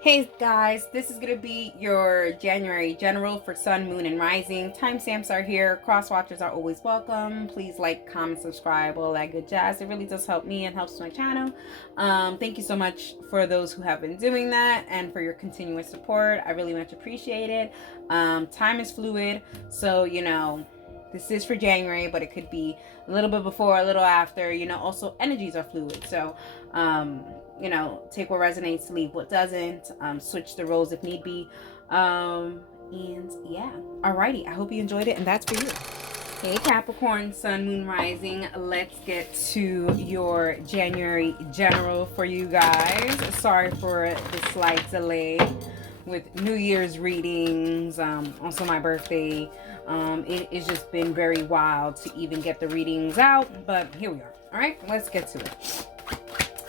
Hey guys, this is going to be your January general for Sun, Moon, and Rising. Timestamps are here. Cross watchers are always welcome. Please like, comment, subscribe, all that good jazz. It really does help me and helps my channel. Thank you so much for those who have been doing that and for your continuous support. I really much appreciate it. Time is fluid, so this is for January, but it could be a little bit before, a little after. Also energies are fluid, so take what resonates, leave what doesn't, switch the roles if need be. And yeah, alrighty, I hope you enjoyed it, and that's for you. Hey Capricorn, Sun, Moon, Rising. Let's get to your January general for you guys. Sorry for the slight delay with New Year's readings, also my birthday. It has just been very wild to even get the readings out, but here we are. All right, let's get to it.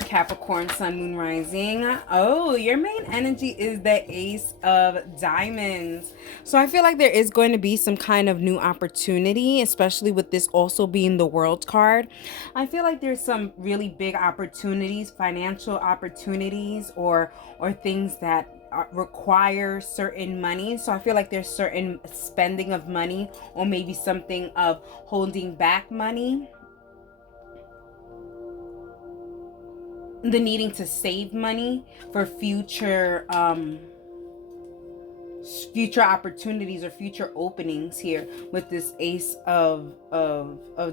Capricorn, Sun, Moon, Rising. Oh, your main energy is the Ace of Diamonds. So I feel like there is going to be some kind of new opportunity, especially with this also being the World card. I feel like there's some really big opportunities, financial opportunities, or things that require certain money. So I feel like there's certain spending of money, or maybe something of holding back money, the needing to save money for future opportunities or future openings here with this Ace of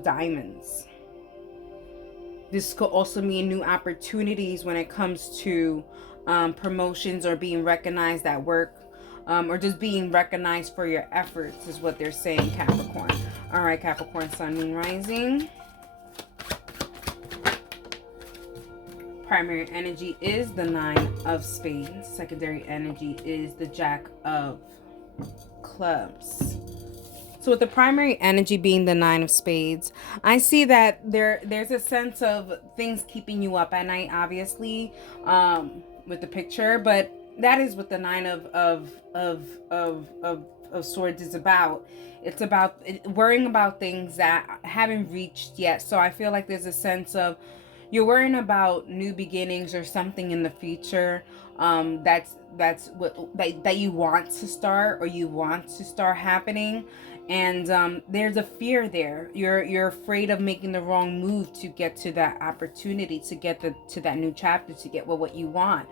Diamonds. This could also mean new opportunities when it comes to promotions or being recognized at work, or just being recognized for your efforts is what they're saying, Capricorn. All right, Capricorn, Sun, Moon, Rising. Primary energy is the Nine of Spades. Secondary energy is the Jack of Clubs. So with the primary energy being the Nine of Spades, I see that there's a sense of things keeping you up at night, obviously, with the picture, but that is what the Nine of Swords is about. It's about worrying about things that haven't reached yet. So I feel like there's a sense of you're worrying about new beginnings or something in the future, that's what that you want to start, or you want to start happening. And there's a fear there. You're afraid of making the wrong move to get to that opportunity, to get to that new chapter, to get what you want.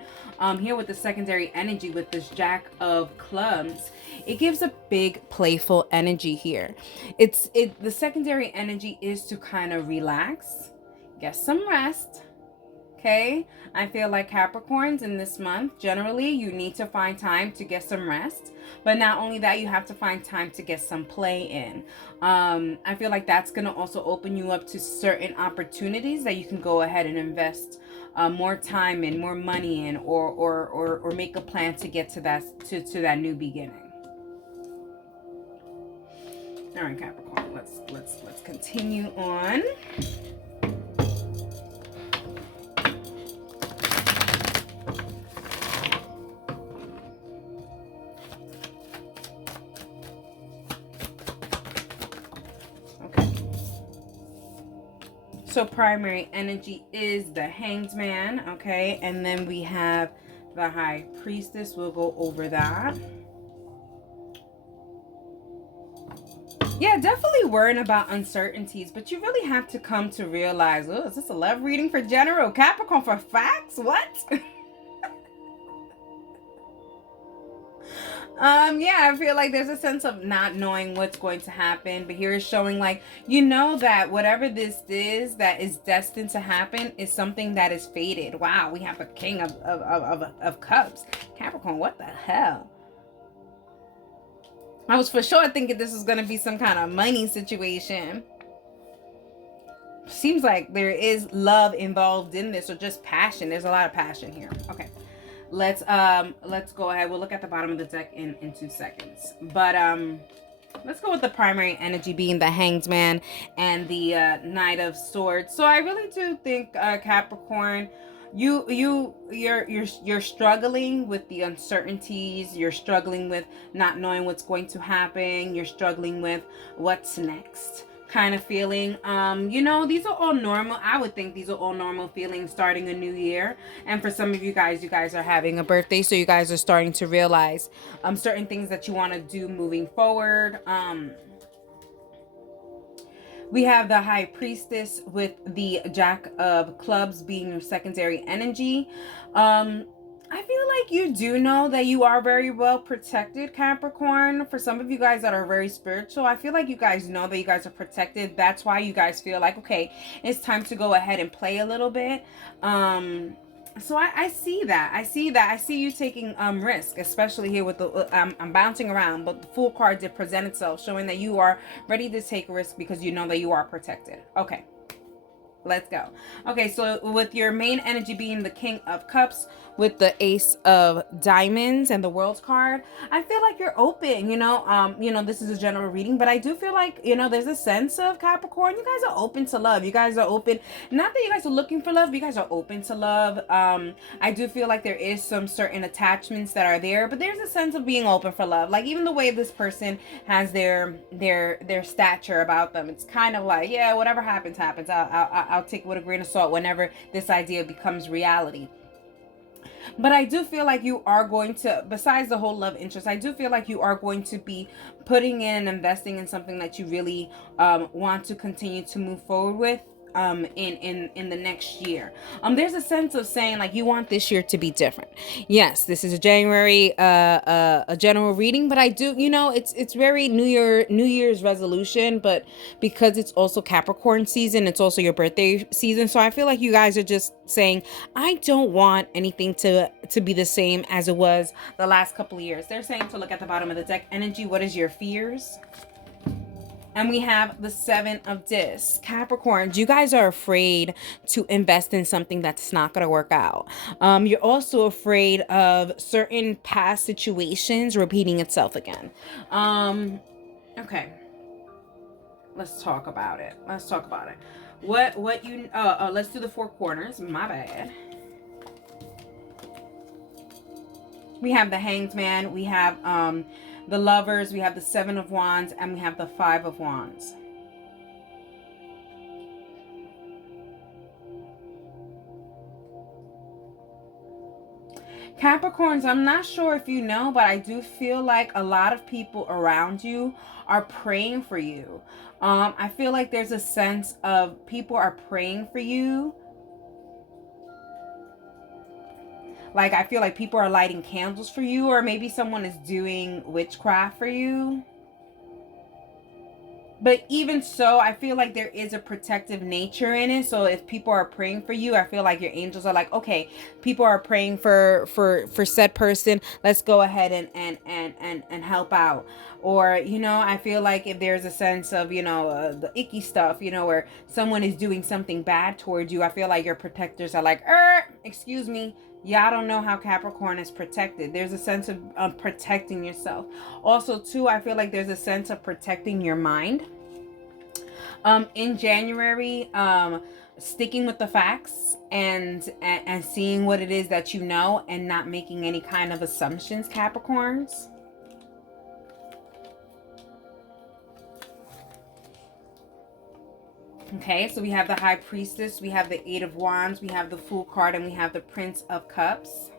Here with the secondary energy with this Jack of Clubs, it gives a big playful energy here. The secondary energy is to kind of relax, get some rest. Okay, I feel like Capricorns in this month, generally, you need to find time to get some rest. But not only that, you have to find time to get some play in. I feel like that's going to also open you up to certain opportunities that you can go ahead and invest more time in, more money in, or make a plan to get to that new beginning. All right, Capricorn, let's continue on. So primary energy is the Hanged Man, okay? And then we have the High Priestess. We'll go over that. Yeah, definitely worrying about uncertainties, but you really have to come to realize, oh, is this a love reading for general Capricorn for facts? What? Yeah, I feel like there's a sense of not knowing what's going to happen, but here is showing like that whatever this is that is destined to happen is something that is fated. Wow, we have a King of Cups. Capricorn, what the hell? I was for sure thinking this was going to be some kind of money situation. Seems like there is love involved in this, or just passion. There's a lot of passion here. Okay. Let's go ahead. We'll look at the bottom of the deck in 2 seconds. But let's go with the primary energy being the Hanged Man and the Knight of Swords. So I really do think Capricorn, you're struggling with the uncertainties. You're struggling with not knowing what's going to happen. You're struggling with what's next. kind of feeling. You know, these are all normal. I would think these are all normal feelings starting a new year. And for some of you guys are having a birthday, so you guys are starting to realize certain things that you want to do moving forward. We have the High Priestess with the Jack of Clubs being your secondary energy. I feel like you do know that you are very well protected, Capricorn. For some of you guys that are very spiritual, I feel like you guys know that you guys are protected. That's why you guys feel like, okay, it's time to go ahead and play a little bit. So I see that. I see that. I see you taking risk, especially here with the I'm bouncing around, but the Fool card did present itself, showing that you are ready to take risk because you know that you are protected. Okay. Let's go. Okay, so with your main energy being the King of Cups with the Ace of Diamonds and the World card, I feel like you're open, you know, this is a general reading, but I do feel like, you know, there's a sense of Capricorn. You guys are open to love. You guys are open. Not that you guys are looking for love, but you guys are open to love. I do feel like there is some certain attachments that are there, but there's a sense of being open for love. Like even the way this person has their stature about them, it's kind of like, yeah, whatever happens. I'll take it with a grain of salt whenever this idea becomes reality. But I do feel like you are going to, besides the whole love interest, I do feel like you are going to be putting in and investing in something that you really want to continue to move forward with in the next year. There's a sense of saying like you want this year to be different. Yes, this is a January a general reading, but I do, you know, it's very New Year's resolution, but because it's also Capricorn season, it's also your birthday season. So I feel like you guys are just saying, I don't want anything to be the same as it was the last couple of years. They're saying to look at the bottom of the deck energy. What is your fears? And we have the Seven of Discs. Capricorns, you guys are afraid to invest in something that's not going to work out. You're also afraid of certain past situations repeating itself again. Okay. Let's talk about it. Let's do the four corners. My bad. We have the Hanged Man. We have the Lovers. We have the Seven of Wands. And we have the Five of Wands. Capricorns, I'm not sure if you know, but I do feel like a lot of people around you are praying for you. I feel like there's a sense of people are praying for you. Like, I feel like people are lighting candles for you, or maybe someone is doing witchcraft for you. But even so, I feel like there is a protective nature in it. So if people are praying for you, I feel like your angels are like, okay, people are praying for said person. Let's go ahead and help out. Or, you know, I feel like if there's a sense of, you know, the icky stuff, you know, where someone is doing something bad towards you, I feel like your protectors are like, excuse me. Y'all don't know how Capricorn is protected. There's a sense of protecting yourself. Also, too, I feel like there's a sense of protecting your mind. In January, sticking with the facts and seeing what it is that you know and not making any kind of assumptions, Capricorns. Okay, so we have the High Priestess, we have the Eight of Wands, we have the Fool card, and we have the Prince of Cups.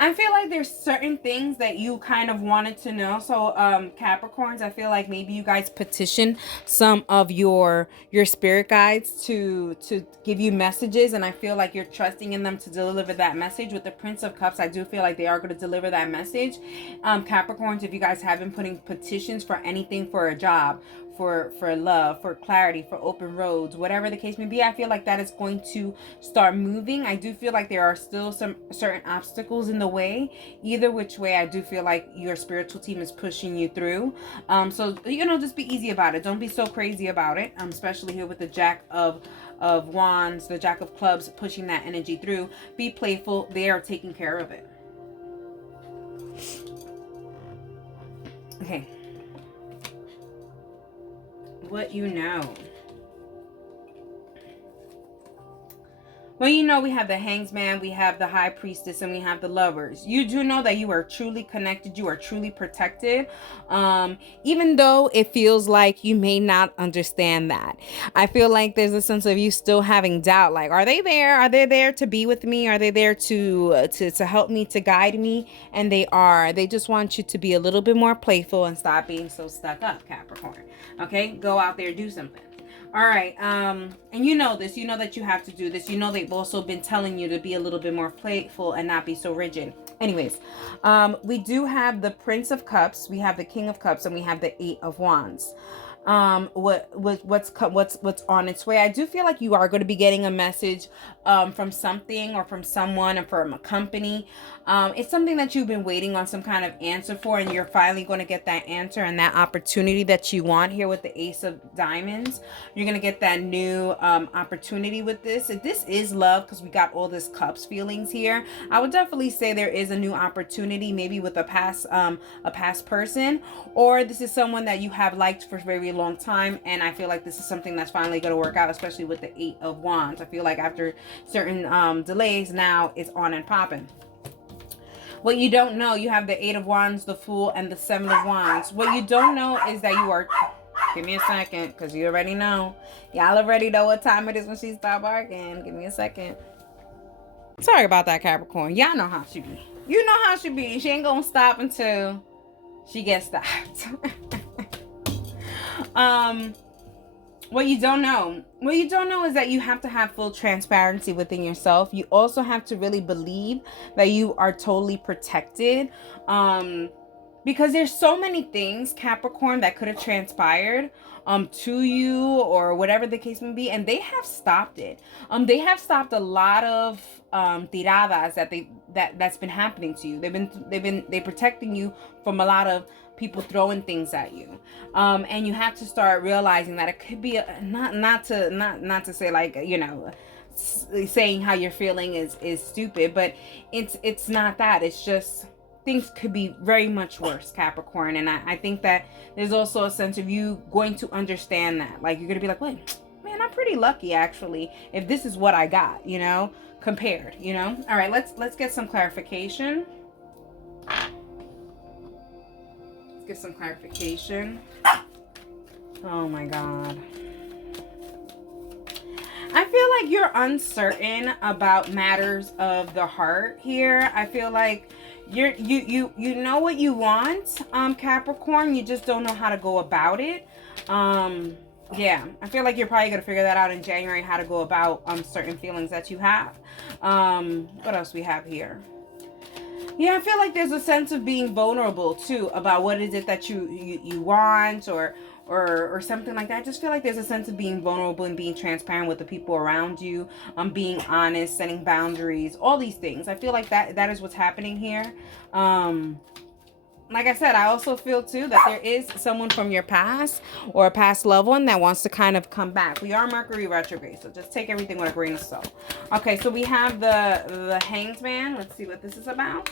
I feel like there's certain things that you kind of wanted to know. So Capricorns, I feel like maybe you guys petition some of your spirit guides to give you messages, and I feel like you're trusting in them to deliver that message. With the Prince of Cups, I do feel like they are going to deliver that message. Capricorns, if you guys have been putting petitions for anything, for a job, for love, for clarity, for open roads, whatever the case may be, I feel like that is going to start moving. I do feel like there are still some certain obstacles in the way. Either which way, I do feel like your spiritual team is pushing you through. So, you know, just be easy about it. Don't be so crazy about it. Especially here with the Jack of Wands, the Jack of Clubs, pushing that energy through. Be playful. They are taking care of it. Okay. What you know. Well, you know, we have the Hangsman, we have the High Priestess, and we have the Lovers. You do know that you are truly connected, you are truly protected, even though it feels like you may not understand that. I feel like there's a sense of you still having doubt, like, are they there? Are they there to be with me? Are they there to help me, to guide me? And they are. They just want you to be a little bit more playful and stop being so stuck up, Capricorn. Okay? Go out there, do something. All right, and you know this, you know that you have to do this. You know they've also been telling you to be a little bit more playful and not be so rigid. Anyways, we do have the Prince of Cups, we have the King of Cups, and we have the Eight of Wands. What's on its way. I do feel like you are going to be getting a message from something or from someone or from a company. It's something that you've been waiting on some kind of answer for, and you're finally going to get that answer and that opportunity that you want here with the Ace of Diamonds. You're going to get that new opportunity with this. This is love, because we got all this cups feelings here. I would definitely say there is a new opportunity, maybe with a past person, or this is someone that you have liked for a very long time, and I feel like this is something that's finally going to work out, especially with the Eight of Wands. I feel like after certain delays, now it's on and popping. What you don't know, you have the Eight of Wands, the Fool, and the Seven of Wands. What you don't know is that you are... Give me a second, because you already know. Y'all already know what time it is when she start barking. Give me a second. Sorry about that, Capricorn. Y'all know how she be. You know how she be. She ain't gonna stop until she gets stopped. What you don't know is that you have to have full transparency within yourself. You also have to really believe that you are totally protected, because there's so many things, Capricorn, that could have transpired to you, or whatever the case may be, and they have stopped it. They have stopped a lot of tiradas that's been happening to you. They're protecting you from a lot of people throwing things at you, and you have to start realizing that it could be not to say, like, you know, saying how you're feeling is stupid, but it's not that. It's just things could be very much worse, Capricorn. And I think that there's also a sense of you going to understand that, like, you're gonna be like, wait, man, I'm pretty lucky actually if this is what I got, you know, compared, you know. All right, let's get some clarification. Get some clarification. Oh my God. I feel like you're uncertain about matters of the heart here. I feel like you know what you want, Capricorn. You just don't know how to go about it. Yeah, I feel like you're probably gonna figure that out in January, how to go about certain feelings that you have. What else we have here? Yeah, I feel like there's a sense of being vulnerable too about what is it that you want, or something like that. I just feel like there's a sense of being vulnerable and being transparent with the people around you, being honest, setting boundaries, all these things. I feel like that is what's happening here. Like I said, I also feel too that there is someone from your past or a past loved one that wants to kind of come back. We are Mercury retrograde, so just take everything with a grain of salt. Okay, so we have the Hanged Man. Let's see what this is about.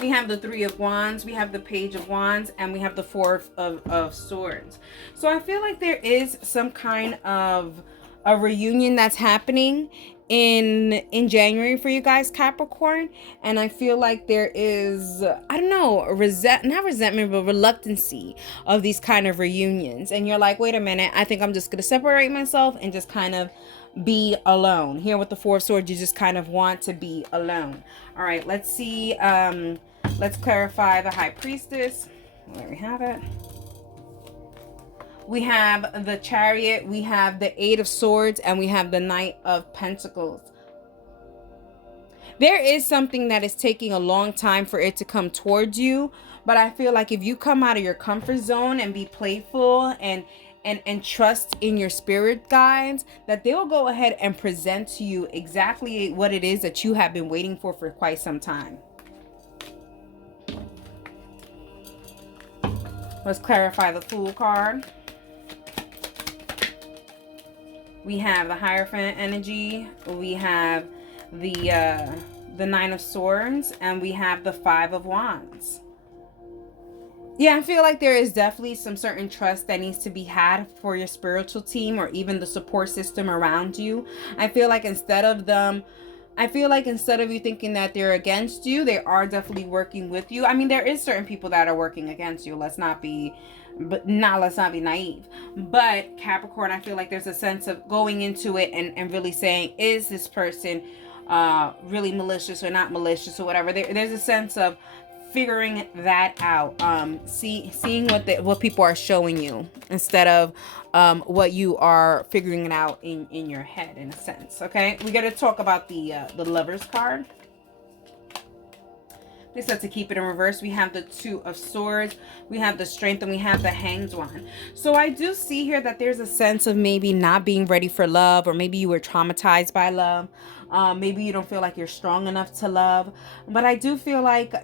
We have the Three of Wands, we have the Page of Wands, and we have the Four of Swords. So I feel like there is some kind of a reunion that's happening in January for you guys, Capricorn. And I feel like there is, I don't know, not resentment, but reluctancy of these kind of reunions. And you're like, wait a minute, I think I'm just gonna separate myself and just kind of be alone. Here with the Four of Swords, you just kind of want to be alone. All right, let's see. Let's clarify the High Priestess. There we have it. We have the Chariot, we have the Eight of Swords, and we have the Knight of Pentacles. There is something that is taking a long time for it to come towards you, but I feel like if you come out of your comfort zone and be playful and trust in your spirit guides, that they will go ahead and present to you exactly what it is that you have been waiting for quite some time. Let's clarify the Fool card. We have the Hierophant energy. We have the Nine of Swords, and we have the Five of Wands. Yeah, I feel like there is definitely some certain trust that needs to be had for your spiritual team or even the support system around you. I feel like instead of you thinking that they're against you, they are definitely working with you. I mean, there is certain people that are working against you. Let's not be naive. But Capricorn, I feel like there's a sense of going into it and really saying, is this person really malicious or not malicious or whatever. There's a sense of figuring that out, seeing what people are showing you instead of what you are figuring it out in your head, in a sense. Okay, we got to talk about the Lovers card. They said to keep it in reverse. We have the Two of Swords, we have the Strength, and we have the Hanged One. So I do see here that there's a sense of maybe not being ready for love, or maybe you were traumatized by love. Maybe you don't feel like you're strong enough to love. But I do feel like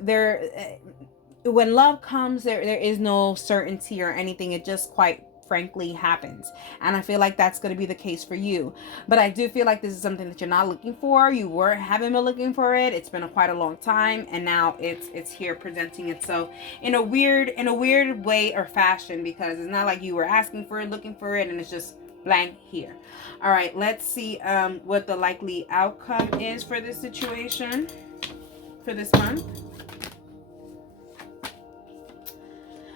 when love comes, there is no certainty or anything. It just quite frankly happens, and I feel like that's going to be the case for you. But I do feel like this is something that you're not looking for. You haven't been looking for it. It's been quite a long time, and now it's here presenting itself in a weird way or fashion, because it's not like you were asking for it, looking for it, and it's just blank here. All right, let's see what the likely outcome is for this situation for this month.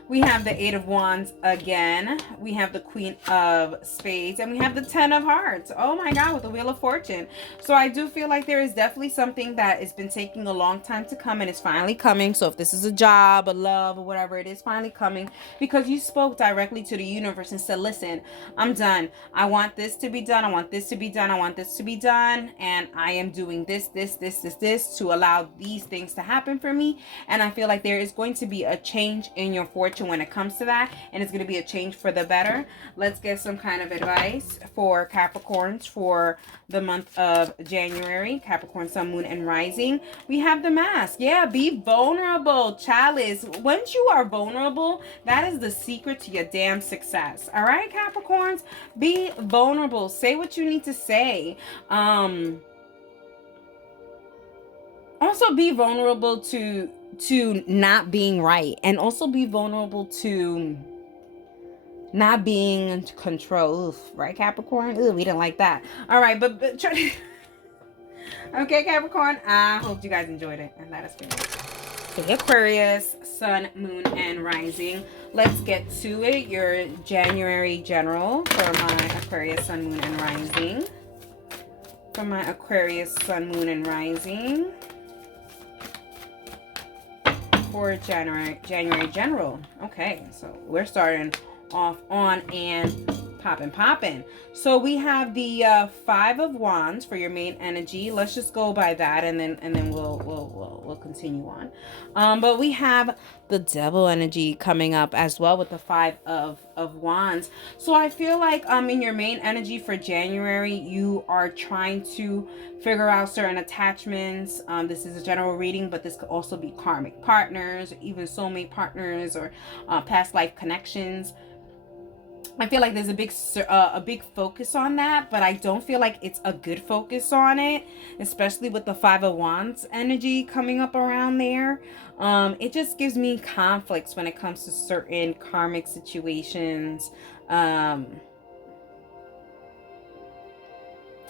We have the Eight of Wands again. We have the Queen of Spades. And we have the Ten of Hearts. Oh my God, with the Wheel of Fortune. So I do feel like there is definitely something that has been taking a long time to come, and it's finally coming. So if this is a job, a love, or whatever, it is finally coming, because you spoke directly to the universe and said, listen, I'm done. I want this to be done. I want this to be done. I want this to be done. And I am doing this to allow these things to happen for me. And I feel like there is going to be a change in your fortune when it comes to that, and it's going to be a change for the better. Let's get some kind of advice for Capricorns for the month of January. Capricorn, Sun, Moon, and Rising. We have the Mask. Yeah, be vulnerable, Chalice. Once you are vulnerable, that is the secret to your damn success. All right, Capricorns, be vulnerable. Say what you need to say. Also be vulnerable to not being right, and also be vulnerable to not being in control. Oof, right, Capricorn? Ooh, we didn't like that. All right, but try. Okay, Capricorn, I hope you guys enjoyed it, and that is good. Okay, Aquarius, Sun, Moon, and Rising. Let's get to it. Your January general for my Aquarius, Sun, Moon, and Rising. For my Aquarius, Sun, Moon, and Rising. For January general. Okay, so we're starting off on and popping. So we have the Five of Wands for your main energy. Let's just go by that, and then we'll continue on. But we have the Devil energy coming up as well with the Five of Wands. So I feel like in your main energy for January, you are trying to figure out certain attachments. This is a general reading, but this could also be karmic partners, even soulmate partners, or past life connections. I feel like there's a big focus on that, but I don't feel like it's a good focus on it, especially with the Five of Wands energy coming up around there. It just gives me conflicts when it comes to certain karmic situations,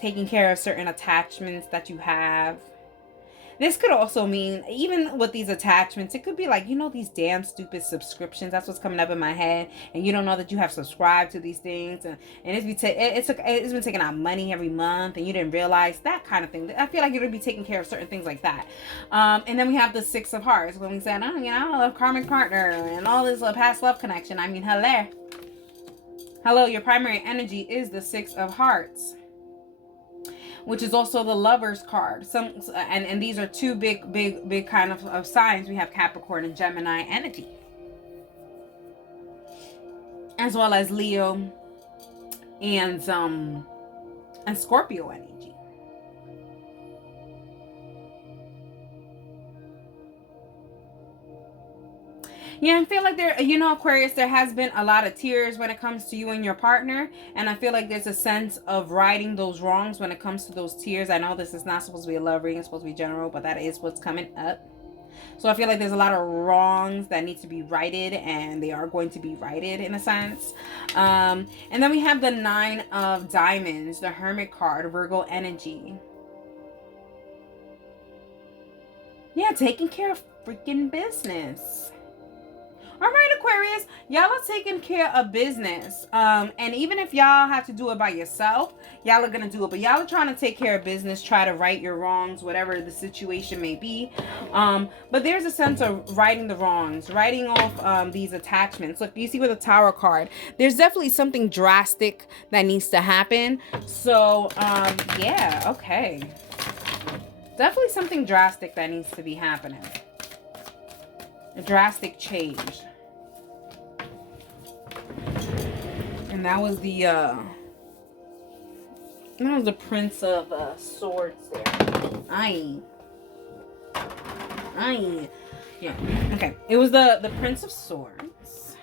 taking care of certain attachments that you have. This could also mean, even with these attachments, it could be like, these damn stupid subscriptions. That's what's coming up in my head. And you don't know that you have subscribed to these things. And it's been taking out money every month, and you didn't realize, that kind of thing. I feel like you're going to be taking care of certain things like that. And then we have the Six of Hearts. When we said, I love karmic partner and all this past love connection. I mean, hello, your primary energy is the Six of Hearts, which is also the Lovers card. And these are two big kind of signs. We have Capricorn and Gemini energy, as well as Leo and Scorpio energy. Yeah, I feel like Aquarius, there has been a lot of tears when it comes to you and your partner. And I feel like there's a sense of righting those wrongs when it comes to those tears. I know this is not supposed to be a love reading, it's supposed to be general, but that is what's coming up. So I feel like there's a lot of wrongs that need to be righted, and they are going to be righted in a sense. And then we have the Nine of Diamonds, the Hermit card, Virgo energy. Yeah, taking care of freaking business. All right, Aquarius, y'all are taking care of business. And even if y'all have to do it by yourself, y'all are gonna do it. But y'all are trying to take care of business, try to right your wrongs, whatever the situation may be. But there's a sense of righting the wrongs, writing off these attachments. Look, you see with the Tower card, there's definitely something drastic that needs to happen. So, yeah, okay. Definitely something drastic that needs to be happening. A drastic change. And that was the Prince of Swords there. Yeah. Okay. It was the Prince of Swords.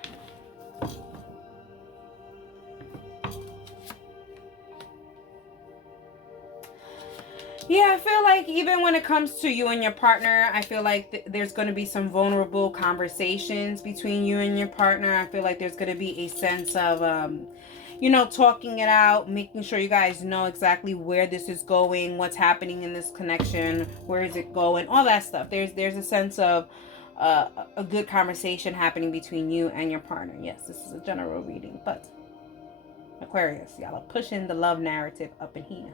Yeah, I feel like even when it comes to you and your partner, I feel like there's going to be some vulnerable conversations between you and your partner. I feel like there's going to be a sense of, you know, talking it out, making sure you guys know exactly where this is going, what's happening in this connection, where is it going, all that stuff. There's a sense of a good conversation happening between you and your partner. Yes, this is a general reading, but Aquarius, y'all are pushing the love narrative up in here.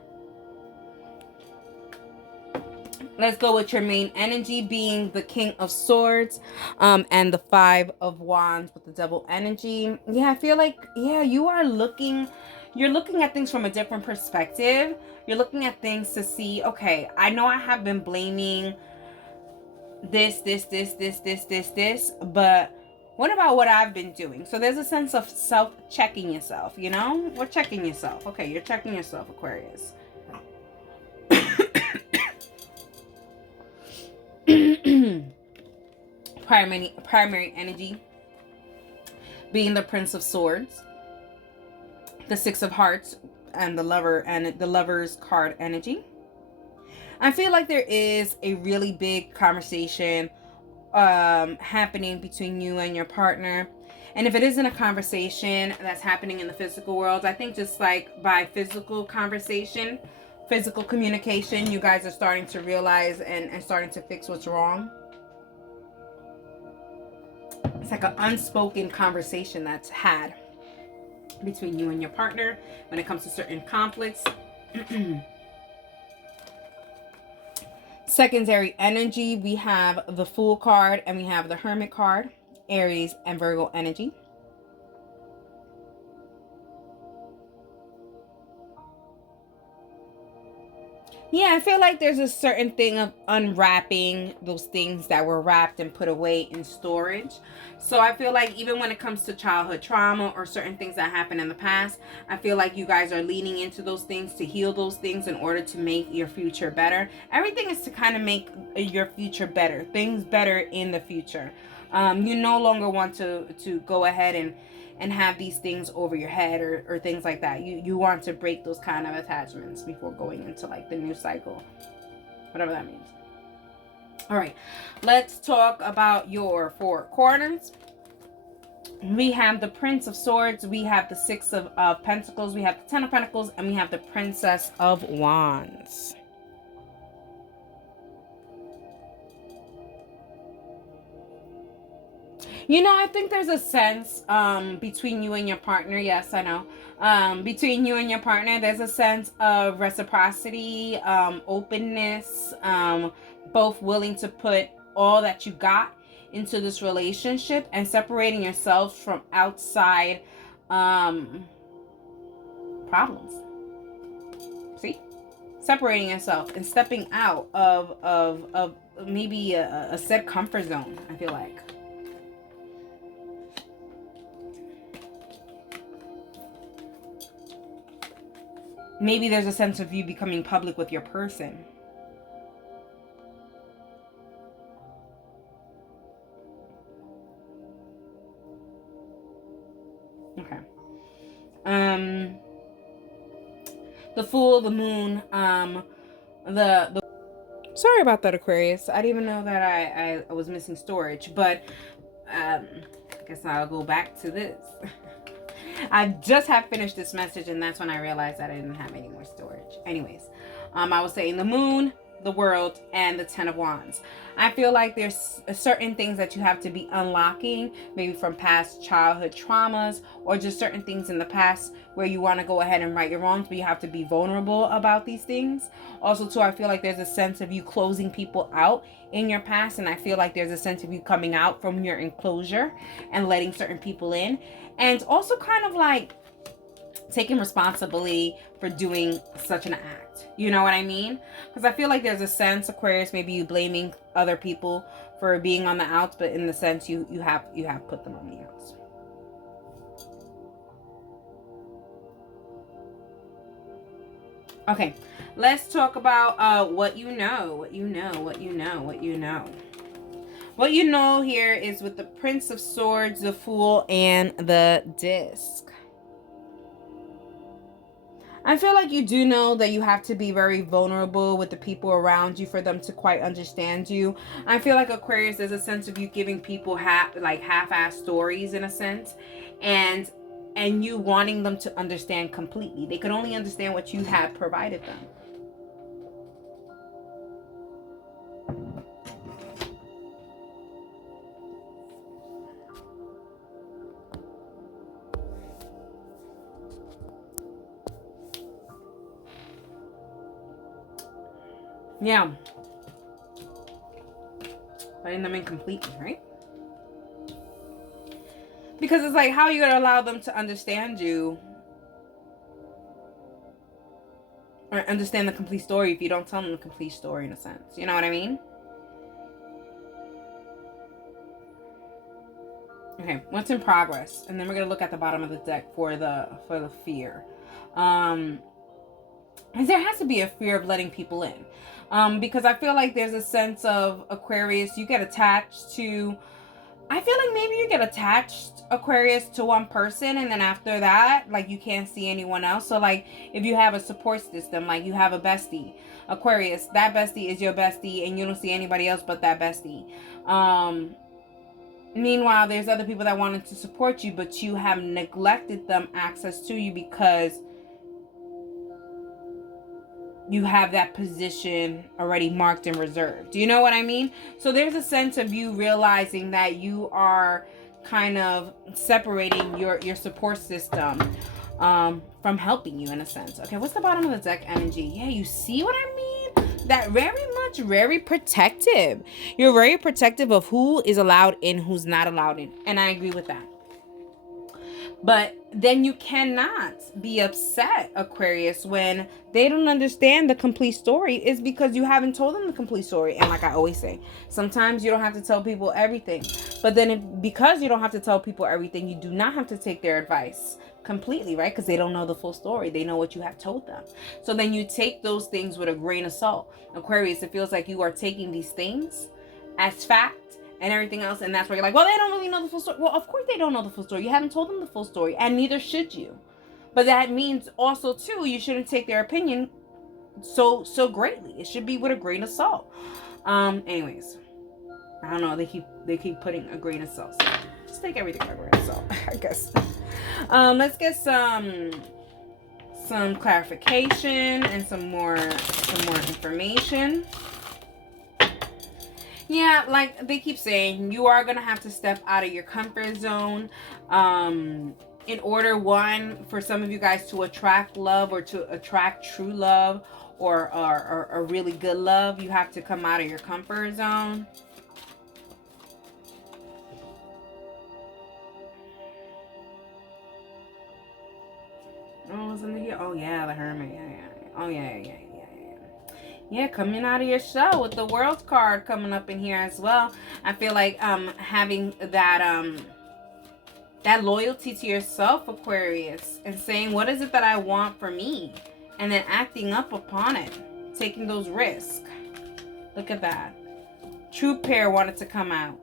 Let's go with your main energy being the King of Swords and the Five of Wands with the Devil energy. Yeah, I feel like, yeah, you're looking at things from a different perspective. You're looking at things to see, okay, I know I have been blaming this, but what about what I've been doing? So there's a sense of self-checking yourself, you know? Or checking yourself. Okay, you're checking yourself, Aquarius. Primary energy being the Prince of Swords, the Six of Hearts, and the Lover's card energy. I feel like there is a really big conversation happening between you and your partner. And if it isn't a conversation that's happening in the physical world, I think just like by physical conversation, physical communication, you guys are starting to realize and starting to fix what's wrong. It's like an unspoken conversation that's had between you and your partner when it comes to certain conflicts. Secondary energy, we have the Fool card and we have the Hermit card, Aries and Virgo energy. Yeah, I feel like there's a certain thing of unwrapping those things that were wrapped and put away in storage. So I feel like even when it comes to childhood trauma or certain things that happened in the past, I feel like you guys are leaning into those things to heal those things in order to make your future better. Everything is to kind of make your future better, things better in the future. You no longer want to go ahead and have these things over your head or things like that. You want to break those kind of attachments before going into like the new cycle, whatever that means. All right, let's talk about your four corners. We have the Prince of Swords, we have the Six of Pentacles, we have the Ten of Pentacles, and we have the Princess of Wands. You know, I think there's a sense between you and your partner. Yes, I know. Between you and your partner, there's a sense of reciprocity, openness, both willing to put all that you got into this relationship and separating yourselves from outside problems. See? Separating yourself and stepping out of maybe a set comfort zone, I feel like. Maybe there's a sense of you becoming public with your person. Okay. The Fool, the Moon, Sorry about that, Aquarius. I didn't even know that I was missing storage, but I guess I'll go back to this. I just have finished this message, and that's when I realized that I didn't have any more storage. Anyways, I was saying the moon, the world, and the 10 of Wands. I feel like there's certain things that you have to be unlocking, maybe from past childhood traumas, or just certain things in the past where you want to go ahead and right your wrongs, but you have to be vulnerable about these things. Also, too, I feel like there's a sense of you closing people out in your past, and I feel like there's a sense of you coming out from your enclosure and letting certain people in, and also kind of like taking responsibility for doing such an act. You know what I mean? Because I feel like there's a sense, Aquarius, maybe you blaming other people for being on the outs, but in the sense you have put them on the outs. Okay, let's talk about what you know. What you know here is with the Prince of Swords, the Fool, and the Disc. I feel like you do know that you have to be very vulnerable with the people around you for them to quite understand you. I feel like, Aquarius, there's a sense of you giving people half-ass stories in a sense, and you wanting them to understand completely. They could only understand what you have provided them. Yeah. Letting them in completely, right? Because it's like, how are you going to allow them to understand you or understand the complete story if you don't tell them the complete story, in a sense? You know what I mean? Okay, what's in progress? And then we're going to look at the bottom of the deck for the fear. And there has to be a fear of letting people in. Because I feel like there's a sense of, Aquarius, you get attached to, I feel like maybe you get attached, Aquarius, to one person, and then after that, like, you can't see anyone else. So, like, if you have a support system, like you have a bestie, Aquarius, that bestie is your bestie, and you don't see anybody else but that bestie. Meanwhile, there's other people that wanted to support you, but you have neglected them access to you because you have that position already marked and reserved. Do you know what I mean? So there's a sense of you realizing that you are kind of separating your support system from helping you, in a sense. Okay, what's the bottom of the deck energy? Yeah, you see what I mean? That very protective. You're very protective of who is allowed in, who's not allowed in. And I agree with that. But then you cannot be upset, Aquarius, when they don't understand the complete story. Is because you haven't told them the complete story. And like I always say, sometimes you don't have to tell people everything. But then because you don't have to tell people everything, you do not have to take their advice completely, right? Because they don't know the full story. They know what you have told them. So then you take those things with a grain of salt. Aquarius, it feels like you are taking these things as fact and everything else, and that's where you're like, well, they don't really know the full story. Well, of course they don't know the full story. You haven't told them the full story, and neither should you. But that means also, too, you shouldn't take their opinion so greatly. It should be with a grain of salt. Anyways, I don't know. They keep putting a grain of salt. So just take everything with a grain of salt, I guess. Let's get some clarification and some more information. Yeah, like they keep saying, you are going to have to step out of your comfort zone in order, one, for some of you guys to attract love or to attract true love or a really good love. You have to come out of your comfort zone. Oh, wasn't it here? Oh, yeah, the Hermit. Yeah. Oh, yeah. Yeah, coming out of your shell with the World card coming up in here as well. I feel like having that that loyalty to yourself, Aquarius, and saying, what is it that I want for me? And then acting up upon it, taking those risks. Look at that. True pair wanted to come out.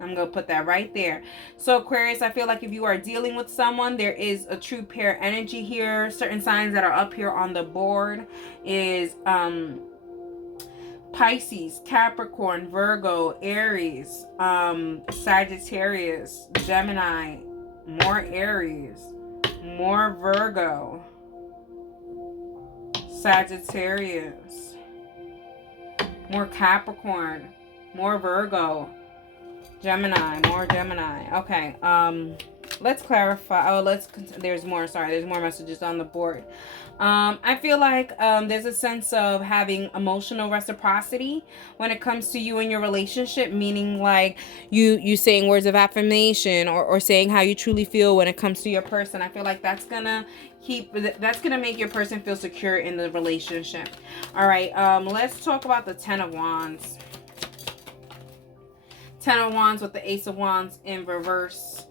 I'm going to put that right there. So, Aquarius, I feel like if you are dealing with someone, there is a true pair energy here. Certain signs that are up here on the board is Pisces, Capricorn, Virgo, Aries, Sagittarius, Gemini, more Aries, more Virgo, Sagittarius, more Capricorn, more Virgo, Gemini, more Gemini. Okay, let's clarify. Oh, there's more. Sorry, there's more messages on the board. I feel like there's a sense of having emotional reciprocity when it comes to you and your relationship, meaning like you saying words of affirmation, or saying how you truly feel when it comes to your person. I feel like that's gonna make your person feel secure in the relationship. All right, let's talk about the Ten of Wands. Ten of Wands with the Ace of Wands in reverse.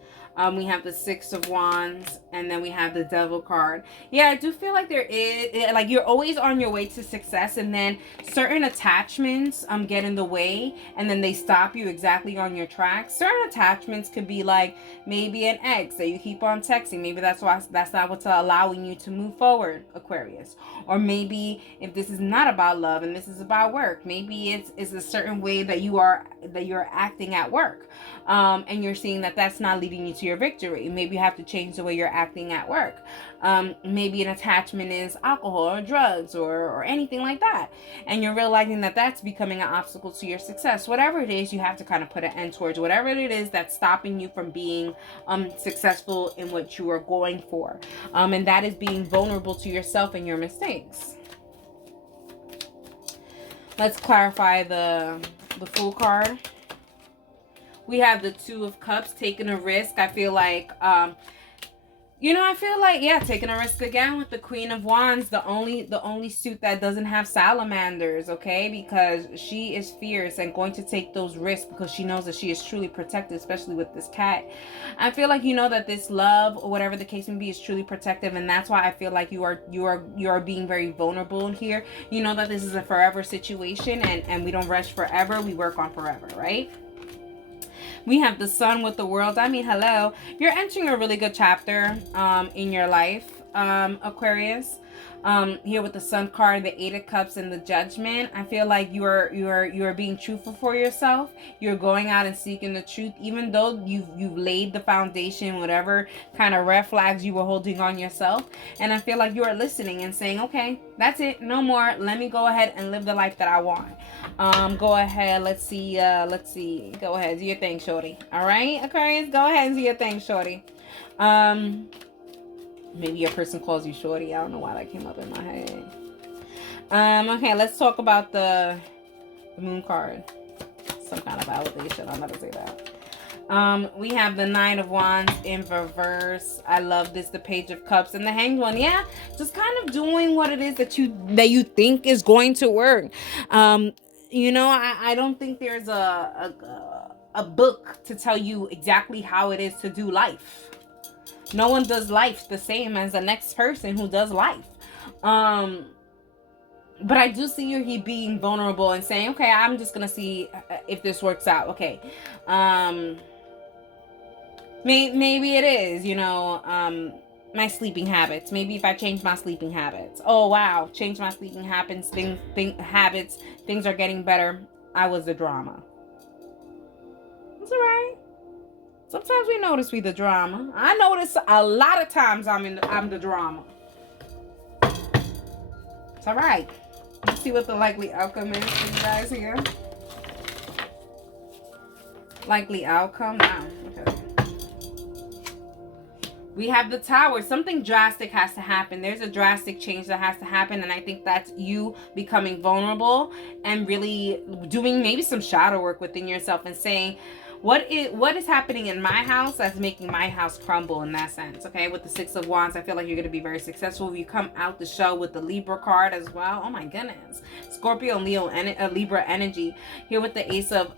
We have the Six of Wands, and then we have the Devil card. Yeah, I do feel like there is, like, you're always on your way to success, and then certain attachments get in the way, and then they stop you exactly on your tracks. Certain attachments could be like maybe an ex that you keep on texting. Maybe that's not what's allowing you to move forward, Aquarius. Or maybe if this is not about love and this is about work, maybe it's a certain way that you're acting at work, and you're seeing that that's not leading you to your victory. Maybe you have to change the way you're acting at work. Maybe an attachment is alcohol or drugs or anything like that, and you're realizing that that's becoming an obstacle to your success. Whatever it is, you have to kind of put an end towards whatever it is that's stopping you from being successful in what you are going for, and that is being vulnerable to yourself and your mistakes. Let's clarify the Fool card. We have the Two of Cups, taking a risk. I feel like, taking a risk again with the Queen of Wands, the only suit that doesn't have salamanders, okay? Because she is fierce and going to take those risks because she knows that she is truly protected, especially with this cat. I feel like you know that this love, or whatever the case may be, is truly protective, and that's why I feel like you are being very vulnerable here. You know that this is a forever situation, and we don't rush forever, we work on forever, right? We have the Sun with the World. I mean, hello. You're entering a really good chapter in your life, Aquarius. Here with the Sun card, the Eight of Cups, and the Judgment. I feel like you are being truthful for yourself. You're going out and seeking the truth, even though you've laid the foundation, whatever kind of red flags you were holding on yourself. And I feel like you are listening and saying, okay, that's it, no more. Let me go ahead and live the life that I want. Go ahead. Let's see. Go ahead, do your thing, shorty. All right, Aquarius, go ahead and do your thing, shorty. Maybe your person calls you shorty. I don't know why that came up in my head. Okay, let's talk about the Moon card. Some kind of validation. I'll never say that. We have the Nine of Wands in reverse. I love this. The Page of Cups and the Hanged One. Yeah, just kind of doing what it is that you think is going to work. I don't think there's a book to tell you exactly how it is to do life. No one does life the same as the next person who does life. But I do see you being vulnerable and saying, okay, I'm just gonna see if this works out. Okay. Maybe it is, my sleeping habits. Maybe if I change my sleeping habits. Oh wow, change my sleeping habits. Things are getting better. I was the drama. It's all right. Sometimes we notice we the drama. I notice a lot of times I'm the drama. It's all right. Let's see what the likely outcome is for you guys here. Likely outcome. Wow. Okay. We have the Tower. Something drastic has to happen. There's a drastic change that has to happen, and I think that's you becoming vulnerable and really doing maybe some shadow work within yourself and saying, what is happening in my house that's making my house crumble in that sense, okay? With the Six of Wands, I feel like you're going to be very successful. You come out the show with the Libra card as well. Oh my goodness. Scorpio and Libra energy. Here with the Ace of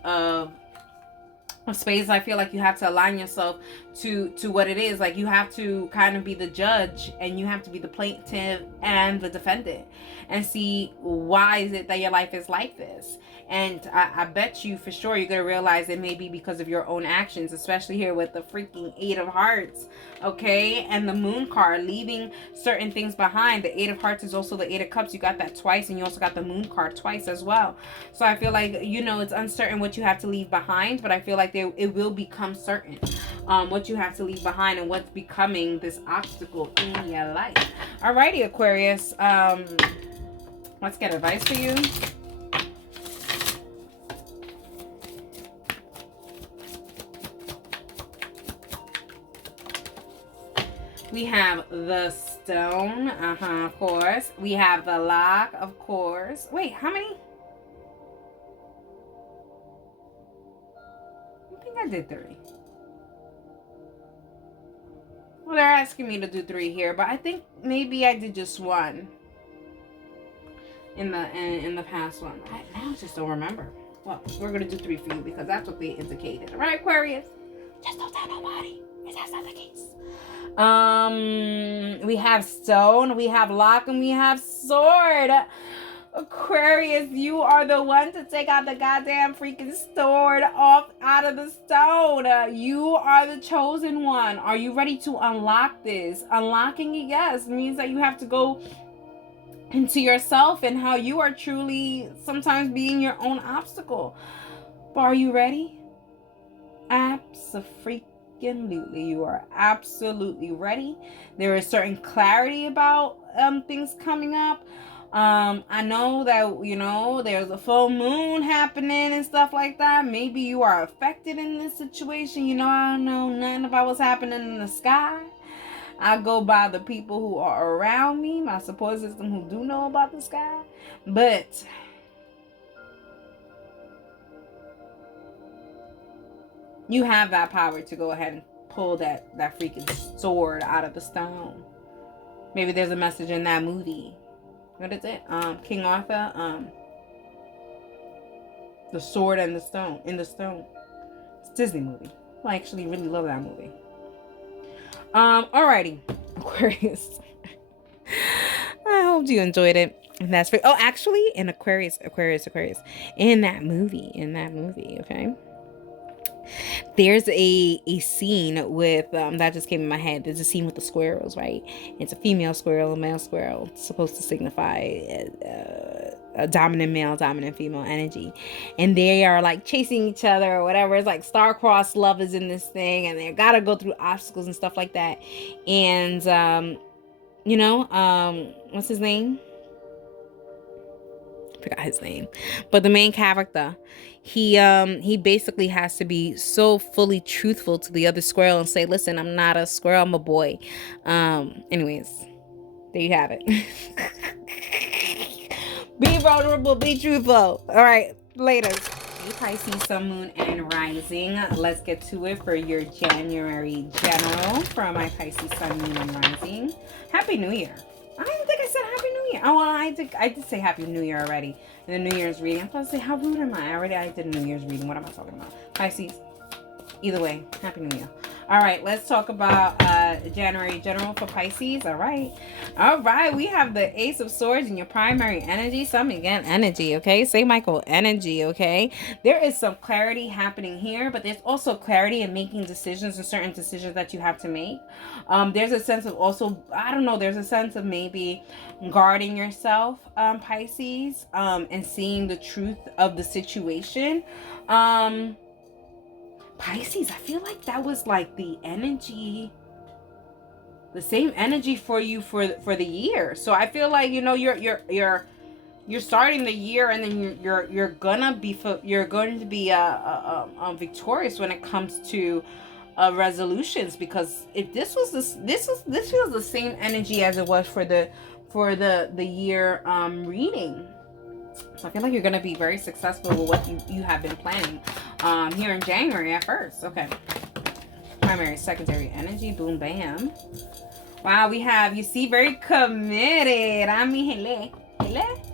space. I feel like you have to align yourself to what it is. Like, you have to kind of be the judge, and you have to be the plaintiff and the defendant, and see why is it that your life is like this. And I bet you for sure you're going to realize it may be because of your own actions, especially here with the freaking Eight of Hearts, okay? And the Moon card, leaving certain things behind. The Eight of Hearts is also the Eight of Cups. You got that twice, and you also got the Moon card twice as well. So I feel like, you know, it's uncertain what you have to leave behind, but I feel like it will become certain what you have to leave behind and what's becoming this obstacle in your life. Alrighty, Aquarius. Let's get advice for you. We have the Stone, of course. We have the Lock, of course. Wait, how many? I think I did 3. Well, they're asking me to do 3 here, but I think maybe I did just 1 in the past one. I just don't remember. Well, we're gonna do 3 for you because that's what they indicated. All right, Aquarius. Just don't tell nobody, if that's not the case. We have Stone, we have Lock, and we have Sword. Aquarius, you are the one to take out the goddamn freaking sword out of the stone. You are the chosen one. Are you ready to unlock this? Unlocking it, yes, means that you have to go into yourself and how you are truly sometimes being your own obstacle. But are you ready? Absolutely. You are absolutely ready. There is certain clarity about things coming up. I know that, you know, there's a full moon happening and stuff like that. Maybe you are affected in this situation. You know, I don't know nothing about what's happening in the sky. I go by the people who are around me, my support system, who do know about the sky. But you have that power to go ahead and pull that freaking sword out of the stone. Maybe there's a message in that movie. What is it? King Arthur. The Sword and the Stone. In the Stone. It's a Disney movie. I actually really love that movie. Alrighty, Aquarius. I hope you enjoyed it. And that's for, oh, actually, in Aquarius. In that movie, okay? There's a scene with that just came in my head. There's a scene with the squirrels, right? It's a female squirrel, a male squirrel. It's supposed to signify a dominant male, dominant female energy, and they are like chasing each other or whatever. It's like star-crossed lovers in this thing, and they gotta go through obstacles and stuff like that. And you know, what's his name? I forgot his name, but the main character, he basically has to be so fully truthful to the other squirrel and say, listen, I'm not a squirrel, I'm a boy. Anyways, there you have it. Be vulnerable, be truthful. All right, later. Hey, Pisces, Sun, Moon, and Rising. Let's get to it for your January general for my Pisces, Sun, Moon, and Rising. Happy New Year. I didn't think I said Happy New Year. Oh, well, I did say Happy New Year already in the New Year's reading. I'm supposed to say, how rude am I? I did a New Year's reading. What am I talking about? Pisces. Either way, Happy New Year. All right, let's talk about January general for Pisces. All right, we have the Ace of Swords in your primary energy. Some again energy, okay? Say Michael, energy, okay? There is some clarity happening here, but there's also clarity in making decisions and certain decisions that you have to make. There's a sense of also, I don't know, there's a sense of maybe guarding yourself, Pisces, and seeing the truth of the situation. Pisces, I feel like that was like the energy, the same energy for you for the year. So I feel like, you know, you're starting the year, and then you're going to be victorious when it comes to resolutions, because if this was feels the same energy as it was for the year reading. So I feel like you're going to be very successful with what you have been planning here in January at first. Okay. Primary, secondary energy. Boom, bam. Wow, we have, you see, very committed. I mean,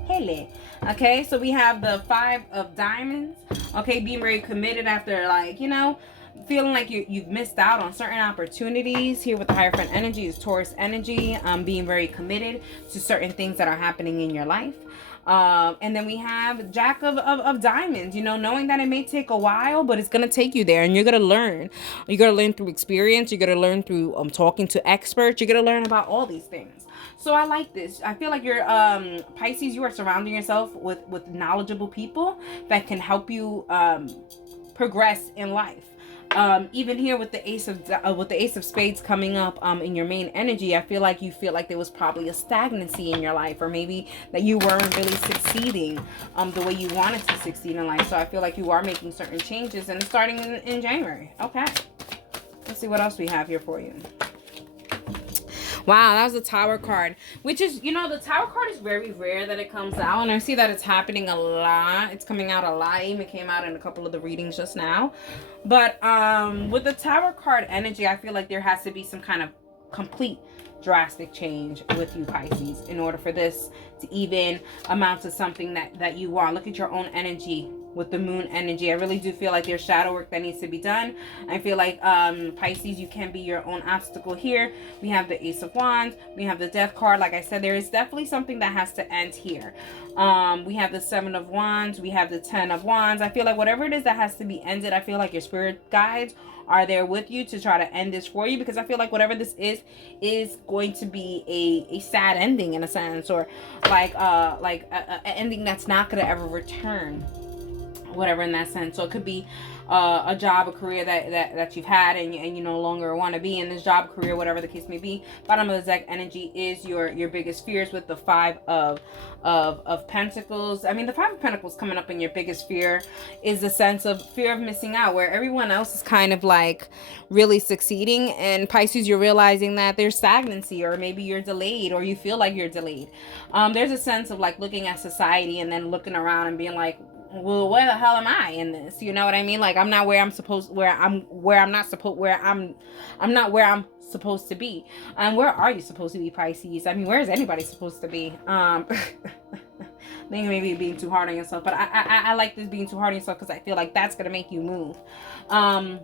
hele. Okay, so we have the 5 of diamonds. Okay, being very committed after, like, you know, feeling like you've missed out on certain opportunities. Here with the Hierophant energy is Taurus energy, being very committed to certain things that are happening in your life. And then we have Jack of Diamonds, you know, knowing that it may take a while, but it's going to take you there, and you're going to learn. You're going to learn through experience. You're going to learn through talking to experts. You're going to learn about all these things. So I like this. I feel like you're Pisces, you are surrounding yourself with knowledgeable people that can help you progress in life. Even here with the Ace of Spades coming up in your main energy, I feel like you feel like there was probably a stagnancy in your life, or maybe that you weren't really succeeding the way you wanted to succeed in life. So I feel like you are making certain changes, and it's starting in January. Okay, let's see what else we have here for you. Wow, that was the Tower card, which is, you know, the Tower card is very rare that it comes out, and I see that it's happening a lot. It's coming out a lot. It even came out in a couple of the readings just now. But with the Tower card energy, I feel like there has to be some kind of complete drastic change with you, Pisces, in order for this to even amount to something that you want. Look at your own energy with the Moon energy. I really do feel like there's shadow work that needs to be done. I feel like Pisces, you can be your own obstacle here. We have the Ace of Wands. We have the Death card. Like I said, there is definitely something that has to end here. We have the Seven of Wands. We have the Ten of Wands. I feel like whatever it is that has to be ended, I feel like your spirit guides are there with you to try to end this for you, because I feel like whatever this is going to be a sad ending in a sense, or like a ending that's not going to ever return, whatever in that sense. So it could be a job, a career that you've had, and you no longer want to be in this job, career, whatever the case may be. Bottom of the deck energy is your biggest fears with the Five of Pentacles. I mean, the Five of Pentacles coming up in your biggest fear is the sense of fear of missing out, where everyone else is kind of like really succeeding, and Pisces, you're realizing that there's stagnancy, or maybe you're delayed, or you feel like you're delayed. There's a sense of like looking at society and then looking around and being like, well, where the hell am I in this? You know what I mean? Like, I'm not where I'm supposed, I'm not where I'm supposed to be. And where are you supposed to be, Pisces? I mean, where is anybody supposed to be? I think maybe being too hard on yourself, but I like this being too hard on yourself, because I feel like that's gonna make you move. And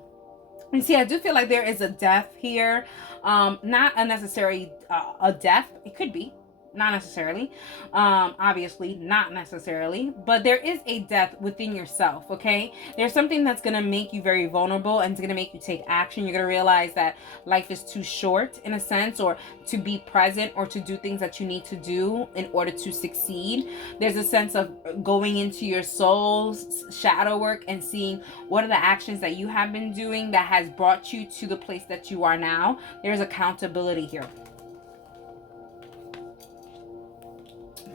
see, I do feel like there is a death here. Not a necessary a death. It could be. Not necessarily, obviously not necessarily, but there is a death within yourself. Okay, there's something that's gonna make you very vulnerable, and it's gonna make you take action. You're gonna realize that life is too short, in a sense, or to be present, or to do things that you need to do in order to succeed. There's a sense of going into your soul's shadow work and seeing what are the actions that you have been doing that has brought you to the place that you are now. There's accountability here.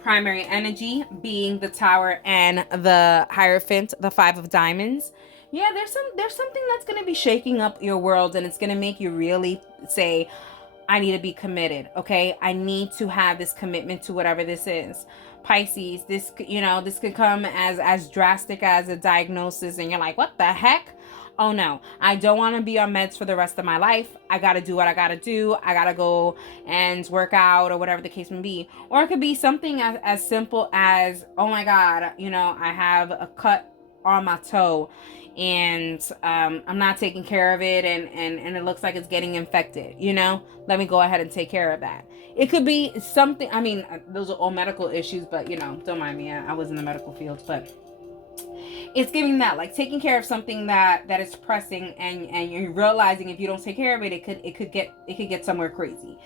Primary energy being the Tower and the Hierophant, the Five of Diamonds. Yeah, there's something that's going to be shaking up your world, and it's going to make you really say, I need to be committed. Okay, I need to have this commitment to whatever this is. Pisces, this, you know, this could come as drastic as a diagnosis, and you're like, what the heck? Oh no, I don't want to be on meds for the rest of my life. I got to do what I got to do. I got to go and work out, or whatever the case may be. Or it could be something as simple as, oh my God, you know, I have a cut on my toe, and I'm not taking care of it, and it looks like it's getting infected, you know, let me go ahead and take care of that. It could be something, I mean, those are all medical issues, but you know, don't mind me, I was in the medical field, but it's giving that, like, taking care of something that is pressing, and you're realizing if you don't take care of it, it could get somewhere crazy.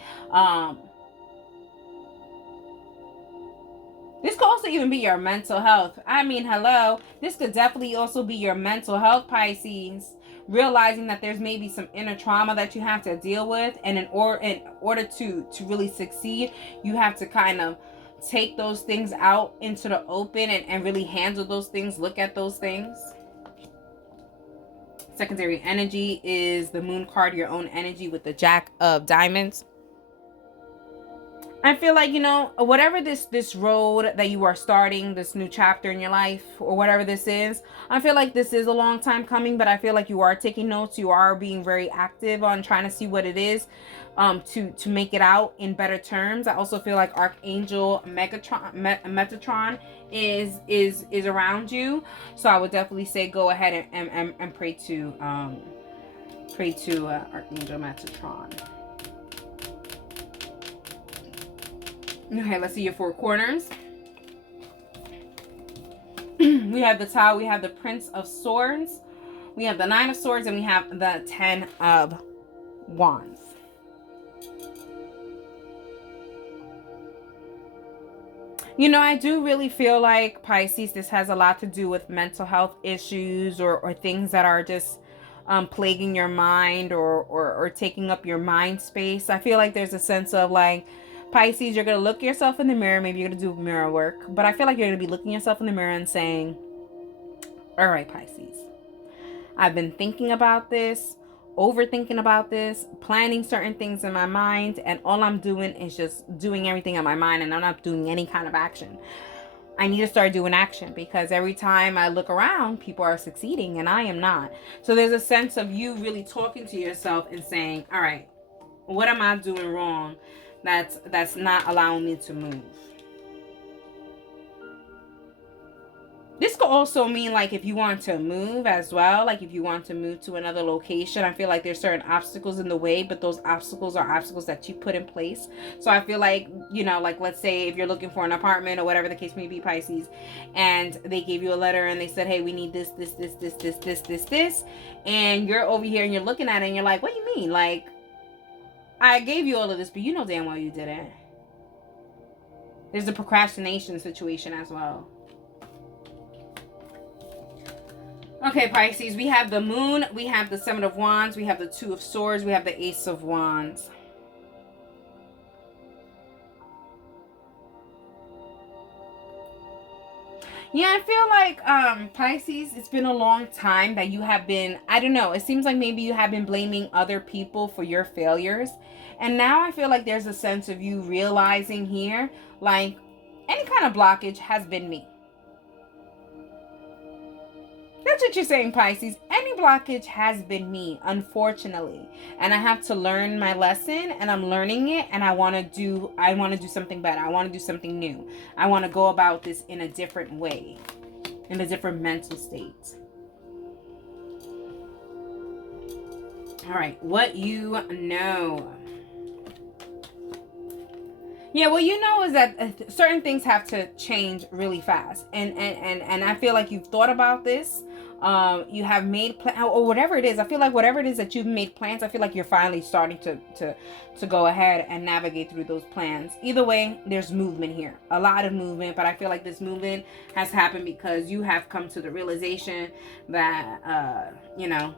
This could also even be your mental health. I mean, hello, this could definitely also be your mental health, Pisces. Realizing that there's maybe some inner trauma that you have to deal with, and in order to really succeed, you have to kind of take those things out into the open, and really handle those things, look at those things. Secondary energy is the Moon card, your own energy, with the Jack of Diamonds. I feel like, you know, whatever this road that you are starting, this new chapter in your life, or whatever this is, I feel like this is a long time coming, but I feel like you are taking notes. You are being very active on trying to see what it is, to make it out in better terms. I also feel like Archangel Metatron is around you. So I would definitely say go ahead and pray to Archangel Metatron. Okay, let's see your four corners. We have the Tower, we have the Prince of Swords, we have the Nine of Swords, and we have the Ten of Wands. You know, I do really feel like, Pisces, this has a lot to do with mental health issues or things that are just plaguing your mind or taking up your mind space. I feel like there's a sense of like, Pisces, you're going to look yourself in the mirror. Maybe you're going to do mirror work. But I feel like you're going to be looking yourself in the mirror and saying, all right, Pisces, I've been thinking about this, overthinking about this, planning certain things in my mind, and all I'm doing is just doing everything in my mind, and I'm not doing any kind of action. I need to start doing action, because every time I look around, people are succeeding and I am not. So there's a sense of you really talking to yourself and saying, all right, what am I doing wrong that's not allowing me to move? This could also mean like if you want to move as well, like if you want to move to another location. I feel like there's certain obstacles in the way, but those obstacles are obstacles that you put in place. So I feel like, you know, like let's say if you're looking for an apartment or whatever the case may be, Pisces, and they gave you a letter and they said, hey, we need this, and you're over here and you're looking at it and you're like, what do you mean? Like, I gave you all of this, but you know damn well you didn't. There's a procrastination situation as well. Okay, Pisces, we have the Moon, we have the Seven of Wands, we have the Two of Swords, we have the Ace of Wands. Yeah, I feel like, Pisces, it's been a long time that you have been, I don't know, it seems like maybe you have been blaming other people for your failures. And now I feel like there's a sense of you realizing here, like, any kind of blockage has been me. That's what you're saying, Pisces. Any blockage has been me, unfortunately. And I have to learn my lesson, and I'm learning it, and I want to do something better. I want to do something new. I want to go about this in a different way, in a different mental state. All right, what you know. Yeah, what you know is that certain things have to change really fast. And I feel like you've thought about this. You have made plans, or whatever it is. I feel like whatever it is that you've made plans, I feel like you're finally starting to go ahead and navigate through those plans. Either way, there's movement here, a lot of movement. But I feel like this movement has happened because you have come to the realization that you know,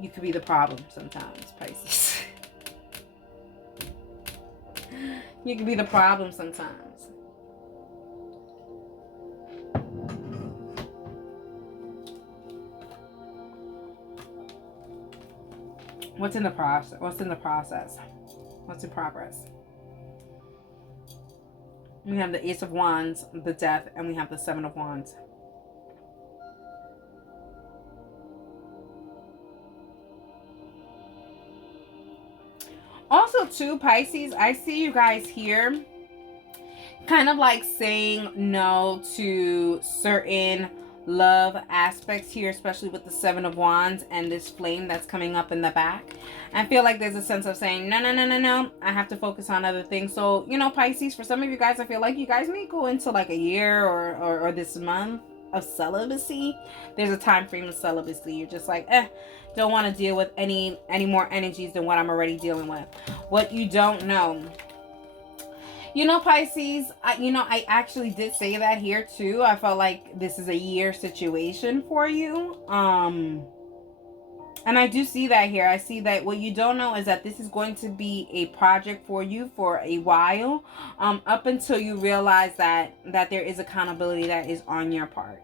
you could be the problem sometimes, Pisces. You could be the problem sometimes. What's in the process? What's in the process? What's in progress? We have the Ace of Wands, the Death, and we have the Seven of Wands. Also, too, Pisces, I see you guys here kind of like saying no to certain love aspects here, especially with the Seven of Wands and this flame that's coming up in the back. I feel like there's a sense of saying, no, I have to focus on other things. So, you know, Pisces, for some of you guys, I feel like you guys may go into like a year or this month of celibacy. There's a time frame of celibacy. You're just like, don't want to deal with any more energies than what I'm already dealing with. What you don't know. You know, Pisces, I actually did say that here too. I felt like this is a year situation for you. And I do see that here. I see that what you don't know is that this is going to be a project for you for a while, up until you realize that there is accountability that is on your part.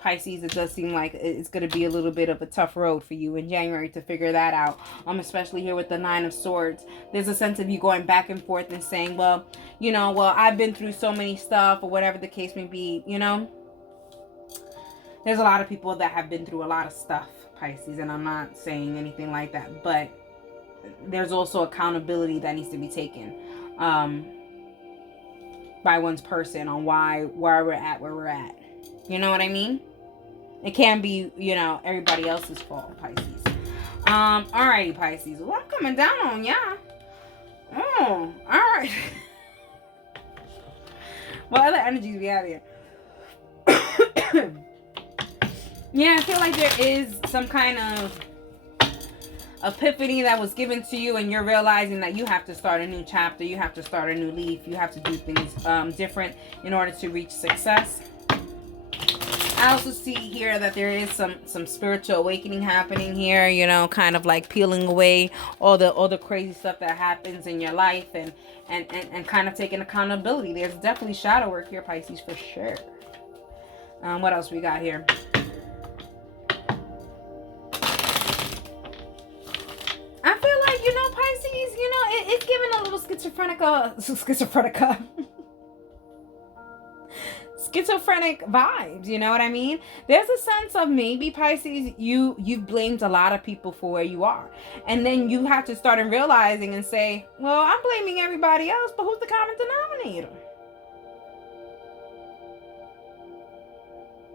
Pisces, it does seem like it's going to be a little bit of a tough road for you in January to figure that out. Especially here with the Nine of Swords. There's a sense of you going back and forth and saying, well, I've been through so many stuff, or whatever the case may be, There's a lot of people that have been through a lot of stuff, Pisces, and I'm not saying anything like that, but there's also accountability that needs to be taken. by one's person on why where we're at where we're at. You know what I mean? It can't be, you know, everybody else's fault, Pisces. Alrighty, Pisces. Well, I'm coming down on ya. Oh, alright. What other energies we have here? Yeah, I feel like there is some kind of epiphany that was given to you, and you're realizing that you have to start a new chapter, you have to start a new leaf, you have to do things different in order to reach success. I also see here that there is some spiritual awakening happening here, you know, kind of like peeling away all the crazy stuff that happens in your life, and kind of taking accountability. There's definitely shadow work here, Pisces, for sure. What else we got here? I feel like, you know, Pisces, you know, it's giving a little schizophrenic vibes, you know what I mean? There's a sense of maybe, Pisces, you've blamed a lot of people for where you are, and then you have to start realizing and say, well, I'm blaming everybody else, but who's the common denominator?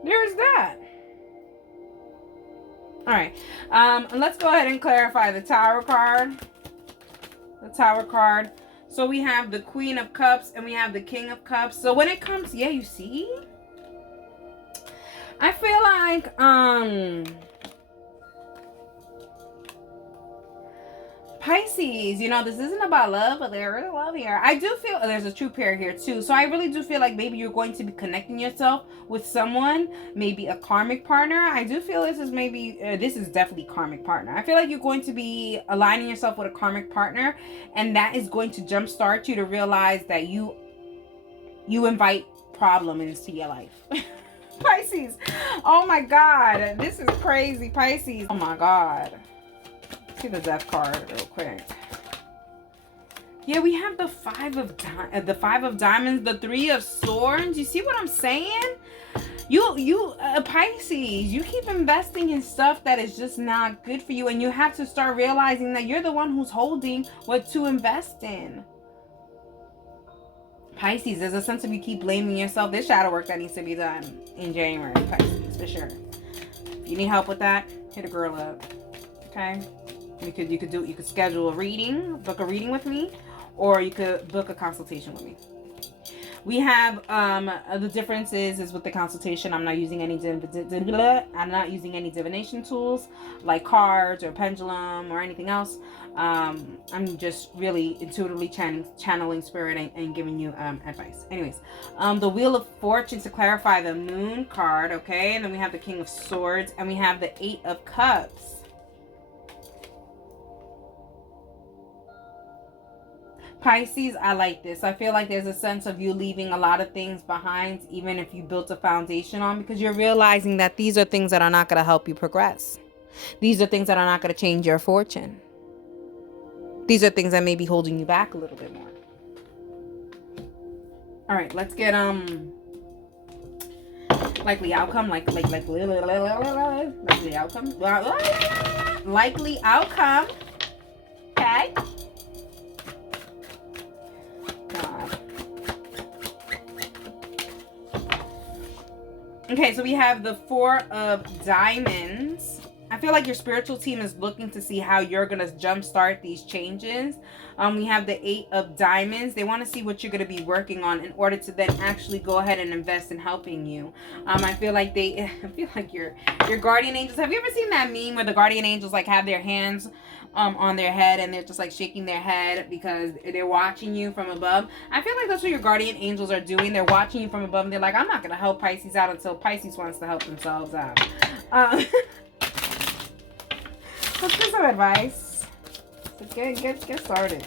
There's that. All right, let's go ahead and clarify the Tower card. The Tower card. So we have the Queen of Cups and we have the King of Cups. So when it comes, yeah, you see? I feel like, Pisces, you know, this isn't about love, but there is love here. I do feel there's a true pair here too. So I really do feel like maybe you're going to be connecting yourself with someone, maybe a karmic partner. I do feel this is maybe, this is definitely karmic partner. I feel like you're going to be aligning yourself with a karmic partner, and that is going to jumpstart you to realize that you invite problem into your life. Pisces, oh my God, this is crazy, Pisces. Oh my God. See the Death card real quick. Yeah, we have the Five of Diamonds, the Three of Swords. You see what I'm saying? You Pisces, you keep investing in stuff that is just not good for you, and you have to start realizing that you're the one who's holding what to invest in. Pisces, there's a sense of you keep blaming yourself. There's shadow work that needs to be done in January, Pisces, for sure. If you need help with that, hit a girl up. Okay? You could schedule a reading, book a reading with me, or you could book a consultation with me. We have the differences is with the consultation. I'm not using any divination tools like cards or pendulum or anything else. I'm just really intuitively channeling spirit and giving you advice. Anyways, the Wheel of Fortune to clarify the Moon card, okay? And then we have the King of Swords, and we have the Eight of Cups. Pisces, I like this. I feel like there's a sense of you leaving a lot of things behind, even if you built a foundation on, because you're realizing that these are things that are not going to help you progress. These are things that are not going to change your fortune. These are things that may be holding you back a little bit more. All right, let's get likely outcome, likely outcome. Likely outcome. Okay. Okay, so we have the Four of Diamonds. I feel like your spiritual team is looking to see how you're going to jumpstart these changes. We have the Eight of Diamonds. They want to see what you're going to be working on in order to then actually go ahead and invest in helping you. I feel like your guardian angels. Have you ever seen that meme where the guardian angels like have their hands on their head and they're just like shaking their head because they're watching you from above? I feel like that's what your guardian angels are doing. They're watching you from above and they're like, I'm not going to help Pisces out until Pisces wants to help themselves out. Let's get some advice. So get started.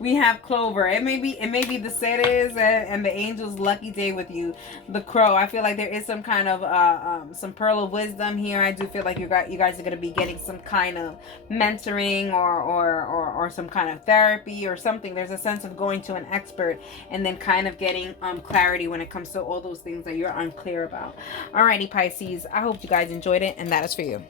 We have Clover. It may be the Ceres and the Angel's lucky day with you. The Crow. I feel like there is some kind of some pearl of wisdom here. I do feel like you guys are going to be getting some kind of mentoring or some kind of therapy or something. There's a sense of going to an expert and then kind of getting clarity when it comes to all those things that you're unclear about. Alrighty, Pisces. I hope you guys enjoyed it, and that is for you.